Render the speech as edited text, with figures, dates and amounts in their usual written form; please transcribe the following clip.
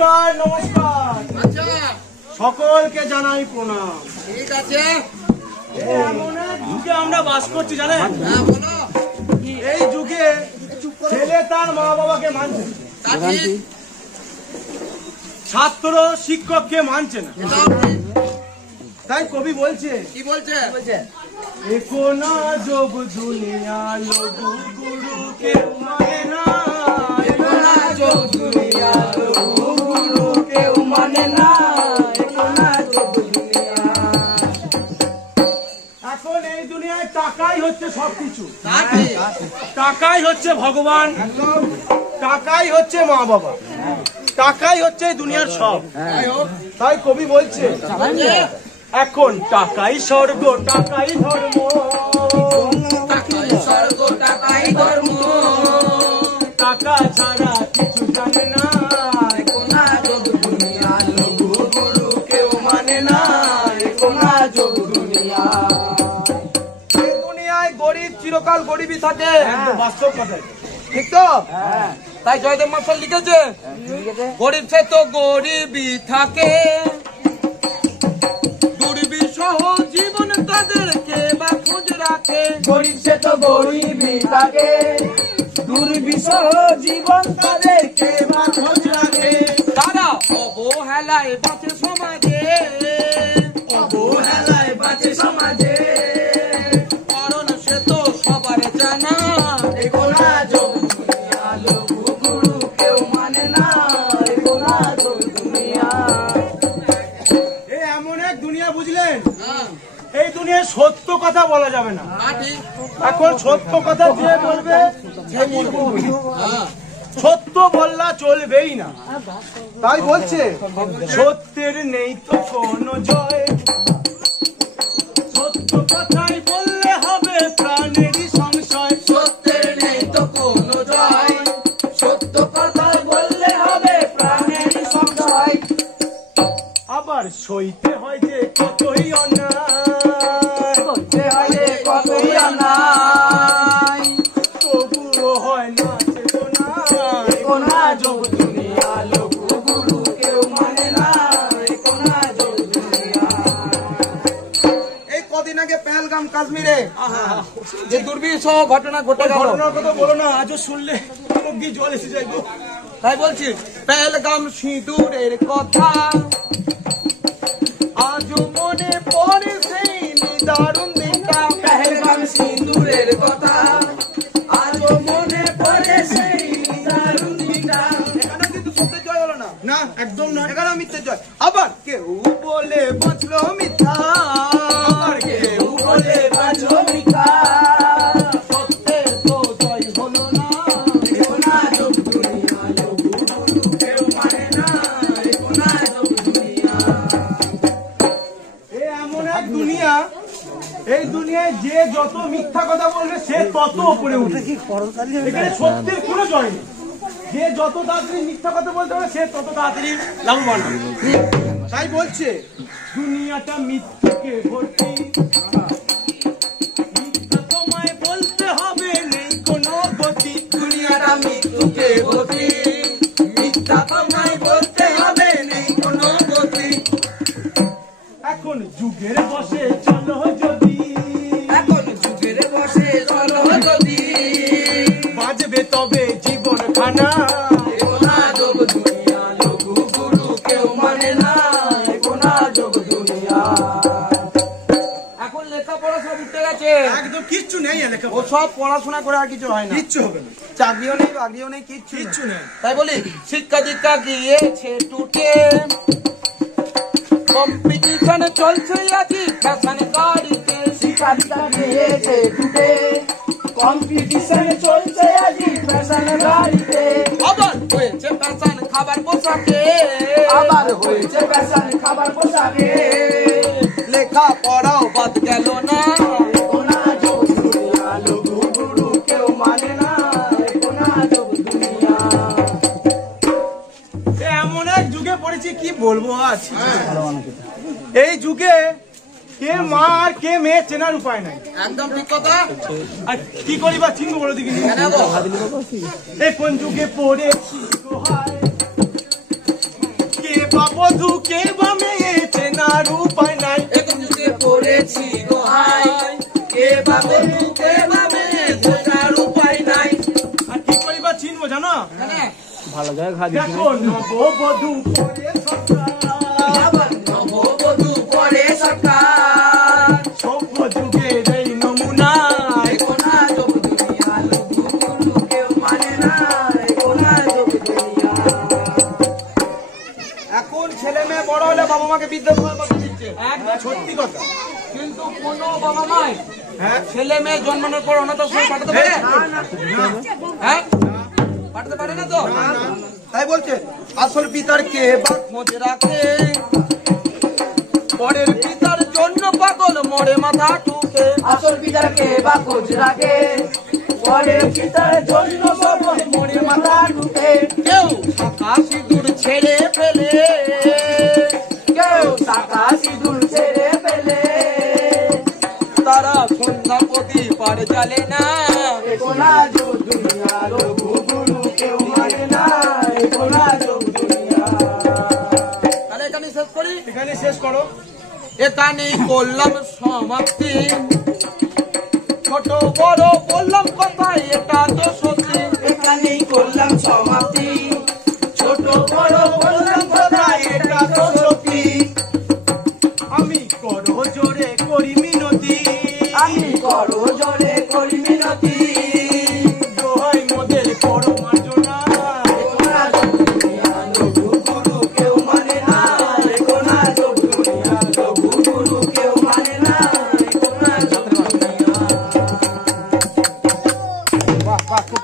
নমস্কার নমস্কার। আচ্ছা সকলকে জানাই প্রণাম। ঠিক আছে। এমন এক যুগে আমরা বাস করছি জানেন। হ্যাঁ বলো। এই যুগে ছেলে তার মা বাবাকে মানছে, তা ঠিক। ছাত্র শিক্ষককে মানছে না। এটাও ঠিক। তাই কবি বলছে, কি বলছে? একো না যোগ দুনিয়া লঘু গুরু কেউ মানে না, একো না যোগ দুনিয়া লঘু গুরু কেউ মানে না, একো না যোগ দুনিয়া। এখন এই দুনিয়ায় টাকাই হচ্ছে সবকিছু, তা ঠিক। টাকাই হচ্ছে ভগবান, টাকাই হচ্ছে মা বাবা, টাকাই হচ্ছে এই দুনিয়ার সব। যাই হোক। তাই কবি বলছে, বলছে, এখন টাকাই স্বর্গ টাকাই ধর্ম, টাকাই স্বর্গ টাকাই ধর্ম, টাকা ছাড়া কিছু জানে না, কোনা যোগ দুনিয়া লঘু গুরু কেউ মানে না, কোনা যোগ দুনিয়া। এই দুনিয়ায় গরিব চিরকাল গরিবই থাকে, একদম বাস্তব কথা। ঠিক তো? তাই জয়দেব মাস্টার লিখেছে, গরিব সে তো গরিবই থাকে, দুর্বিষহ জীবন তাদেরকে বা খোঁজ রাখে। গরিব সে তো গরিবই থাকে, দুর্বিষহ জীবন তাদেরকে বা খোঁজ রাখে। তারা অবহেলায় বাঁচে সমাজে, অবহেলায় বাঁচে সমাজে, কারণ সে তো সবার জানা, কোনা যোগ দুনিয়া লঘু গুরু কেউ মানে না, কোনা যোগ দুনিয়া। এমন এক দুনিয়া বুঝলেন, এই দুনিয়ায় সত্য কথা বলা যাবে না। এখন সত্য কথা যে বলবে সত্য বললা চলবেই না। তাই বলছে, সত্যের নেই তো কোনো জয়, সত্য কথাই বললে হবে প্রাণেরই সংশয়, সত্যের নেই তো কোনো জয়, সত্য কথাই বললে হবে প্রাণেরই সংশয়। আবার সইতে হয় যে কতই অন্যায়, করতে হয় যে কতই অন্যায়, তবুও হয় না চেতনা, কোনা যোগ দুনিয়া লঘু গুরু কেউ মানে না, কোনা যোগ দুনিয়া। এই কদিন আগে পেহেলগাম কাশ্মীরে যে দুর্বিষহ ঘটনা ঘটে গেল, ঘটনার কথা বলো না, আজও শুনলে মুখ দিয়ে জল এসে যায় গো। তাই বলছি পেহেলগাম সিঁদুরের কথা, আজও মনে পড়ে সেই নিদারুণ দিনটা, পেহেলগাম সিঁদুরের কথা, আজও মনে পড়ে সেই দারুণ দিনটা। এখানে কিন্তু সত্যের জয় হলো না, না একদম না। এখানে মিথ্যের জয়। আবার কেউ বলে বাঁচলো মিথ্যা, আবার কেউ বলে বাঁচলো মিথ্যা, সত্যের তো জয় হলো না, কোনা যোগ দুনিয়া লঘু গুরু কেউ মানে না, কোনা যোগ দুনিয়া। এমন এক দুনিয়া, এই দুনিয়ায় যে যত মিথ্যা কথা বলবে সে তত উপরে উঠবে, এখানে সত্যের কোনো জয় নেই। যে যত তাড়াতাড়ি মিথ্যা কথা বলতে হবে সে তত তাড়াতাড়ি লাভবান হবে। তাই বলছে, দুনিয়াটা মিথ্যাকে ভর্তি, মিথ্যা তোমায় বলতে হবে নেই কোনো গতি, দুনিয়াটা মৃত্যুকে গতি, মিথ্যা তোমায় বলতে হবে নেই কোনো গতি। এখন যুগের বসে চলো যদি, এখন যুগের বসে চলো যদি, বাজবে তবে জীবন খানা, কোনা যোগ দুনিয়া লঘু গুরু কেউ মানে না, কোনা যোগ দুনিয়া। এখন লেখাপড়া সব উঠে গেছে, একদম কিচ্ছু নেই লেখা, ও সব পড়াশোনা করে আর কিছু হয় না, কিচ্ছু হবে না, চাকরিও নেই বাকরিও নেই, কিচ্ছু কিচ্ছু নেই। তাই বলি শিক্ষা দীক্ষা গিয়েছে টুটে, কম্পিটিশন চলছে আছি ফ্যাশন গাড়িতে, শিক্ষা দীক্ষা গিয়েছে টুটে, কম্পিটিশন চলছে আছি ফ্যাশন গাড়িতে। আবার হয়েছে ফ্যাশন খাবার পোশাকে, আবার হয়েছে ফ্যাশন খাবার পোশাকে, লেখা পড়াও বাদ গেল না, কোনা যোগ দুনিয়া লঘু গুরু কেউ মানে না, কোনা যোগ দুনিয়া। এমন এক যুগে পড়েছি কি বলবো আজ। এই যুগে কে মা আর কে মেয়ে চেনার উপায় নাই। একদম ঠিক কথা। আর কি করি বা চিনবো বলো দেখি। কোন যুগে পড়েছি নববধূকে বা মেয়েছে না উপায় নাই। একটুকে পড়েছি দোহাই, কে বা বধূ কে বা মেয়েছে তার উপায় নাই। আর কি করিবা চিনবো জানো? ভালো জায়গায় ঘা দেখো নববধূ পরে সরকার, নববধূ পরে সরকার, সভ্য যুগের এই নমুনা। কোনা যোগ দুনিয়া লোকগুলো কেউ মানে না, কোনা যোগ দুনিয়া। এখন ছেলে মেয়ে বড় হলে বাবা মাকে বিদ্যালয় পাঠিয়ে দিচ্ছে, একদম সত্যি কথা। কিন্তু কোনো বাবা মাই হ্যাঁ ছেলে মেয়ে জন্মানোর পর অনাথ আশ্রমে পাঠাতে পারে? হ্যাঁ, পাঠাতে পারে না তো। তাই বলছে আসল পিতার কে বা খোঁজ রাখে, পরের পিতার জন্য পাগল মরে মাথা ঠুকে। আসল পিতাকে বা খোঁজ রাখে, পরের পিতার জন্য পাগল মরে মাথা ঠুকে। কেউ শাখা সিঁদুর ছেড়ে ফেলে, কেউ শাখা সিঁদুর ছেড়ে ফেলে, তারা সন্ধ্যা প্রতি পার জ্বালে না। কোনা যোগ দুনিয়া লোকগুলো কেউ মানে না, কোনা যোগ দুনিয়া। তাহলে এখানে শেষ করি, এখানে শেষ করো। এখানেই করলাম সমাপ্তি। ছোট বড় বললাম কথা, এটা তো সত্যি। এখানেই করলাম সমাপ্তি।